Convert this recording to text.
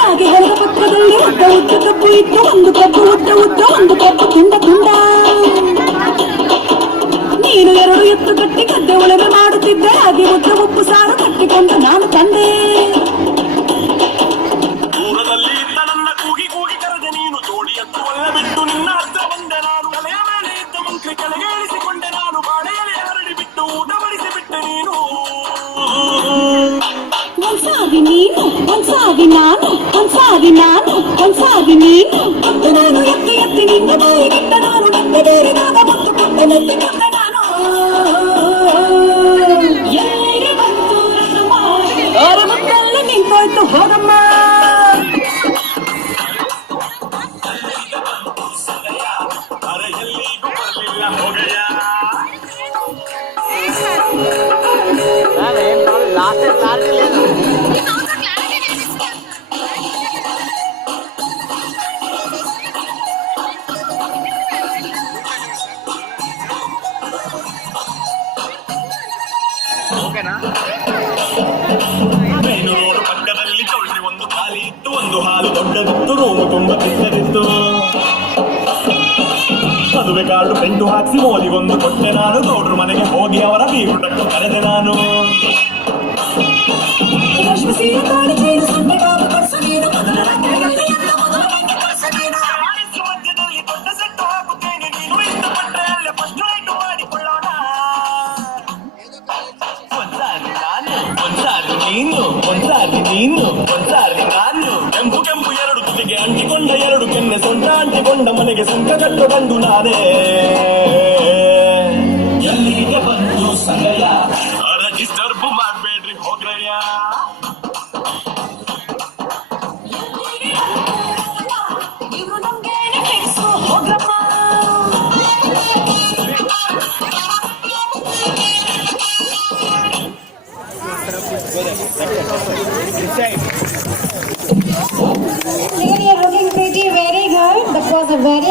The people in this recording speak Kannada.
ಹಾಗೆ ಹೊರದ ಪಕ್ಕದಲ್ಲಿ ಉದ್ದ ಉದ್ದ ಕಬ್ಬು ಇತ್ತು, ಒಂದು ಕಬ್ಬು ಉದ್ದ ಉದ್ದ, ಒಂದು ಕಬ್ಬು ತುಂಡ ತುಂಡ. ನೀನು ಎರಡು ಎತ್ತು ಕಟ್ಟಿ ಗದ್ದೆ ಉಳುಮೆ ಮಾಡುತ್ತಿದ್ದೆ, ಹಾಗೆ ಉದ್ದ ಉಪ್ಪು ಸಾರು ಕಟ್ಟಿಕೊಂಡು ನಾನು ತಂದೆ. ದೂರದಲ್ಲಿ ಇದ್ದ ನನ್ನ ಕೂಗಿ ಕೂಗಿ ಕರೆದೆ ನೀನು, ಜೋಡಿ ಎತ್ತುವಲ್ಲ ಬಿಟ್ಟು ನಿನ್ನ ಹತ್ರ ಬಂದೆ ನಾನು. ತಲೆಯ ಮೇಲೆ ಇದ್ದ ಮಂತ್ರಿ ಕೆಳಗೆ ಇಳಿಸಿಕೊಂಡೆ ನಾನು, ಬಾಳೆಯಲ್ಲಿ ಹರಡಿ ಬಿಟ್ಟು ಊಟ ಬಡಿಸಿ ಬಿಟ್ಟೆ ನೀನು. ಒಂದ್ಸಾರಿ ನೀನು, ಒಂದ್ಸಾರಿ ನಾನು, ಒಂದ್ಸಾರಿ ನಾನು, ಒಂದ್ಸಾರಿ ನೀನು. ನಾನು ಎತ್ತಿ ಎತ್ತಿ ನಿನ್ನ ಬಾಯಿ ಬಿಟ್ಟ ನಾನು, ನಿಂತೆ ಬೇರಿದಾಗ ಮತ್ತು ಕೊಟ್ಟ ನೆತ್ತಿಕೊಂಡೆ ನಾನು. ಎಲ್ಲಿಗೆ ಬಂತು ರಸಮ್ಮ, ಅವರ ಮುಟ್ಟಲ್ಲಿ ನಿಂತೋಯ್ತು ಹೋಗಮ್ಮ. ನೀನು ರೋಡು ಪಕ್ಕದಲ್ಲಿ ಚೌಲ್ಟ್ರಿ ಒಂದು ಖಾಲಿ ಇತ್ತು, ಒಂದು ಹಾಲು ದೊಡ್ಡದಿತ್ತು, ರೂಮು ತುಂಬ ಚಿಕ್ಕದಿತ್ತು. ಮದುವೆ ಕಾರ್ಡು ಪೆಂಟು ಹಾಕಿಸಿ ಮೋದಿಗೊಂದು ಕೊಟ್ಟೆ ನಾನು, ಗೌಡ್ರು ಮನೆಗೆ ಹೋಗಿ ಅವರ ಬೀರುಟಕ್ಕೆ ಕರೆದೆ ನಾನು. ಮಧ್ಯದಲ್ಲಿ ದೊಡ್ಡ ಸೆಟ್ಟು ಹಾಕುತ್ತೇನೆ, ನೀನು ಇಷ್ಟಪಟ್ಟರೆ ಅಲ್ಲೇ ಫಸ್ಟ್ ರೈಟ್ ಮಾಡಿಕೊಳ್ಳೋಣ. ಒಂದ್ಸಾರಿ ನಾನು, ಒಂದ್ಸಾರಿ ನೀನು, ಒಂದ್ಸಾರಿ ನೀನು, ಒಂದ್ಸಾರಿ ನಾನು. ಕೆಂಪು ಕೆಂಪು ಎರಡು ತುದಿಗೆ ಅಂಟಿಕೊಂಡ ಎರಡು ಕೆನ್ನೆ ಸೊಂಟ ಅಂಟಿಕೊಂಡ ಮನೆಗೆ ಸುಂಕ ಕಟ್ಟು ಗಂಡು ನಾನೇ.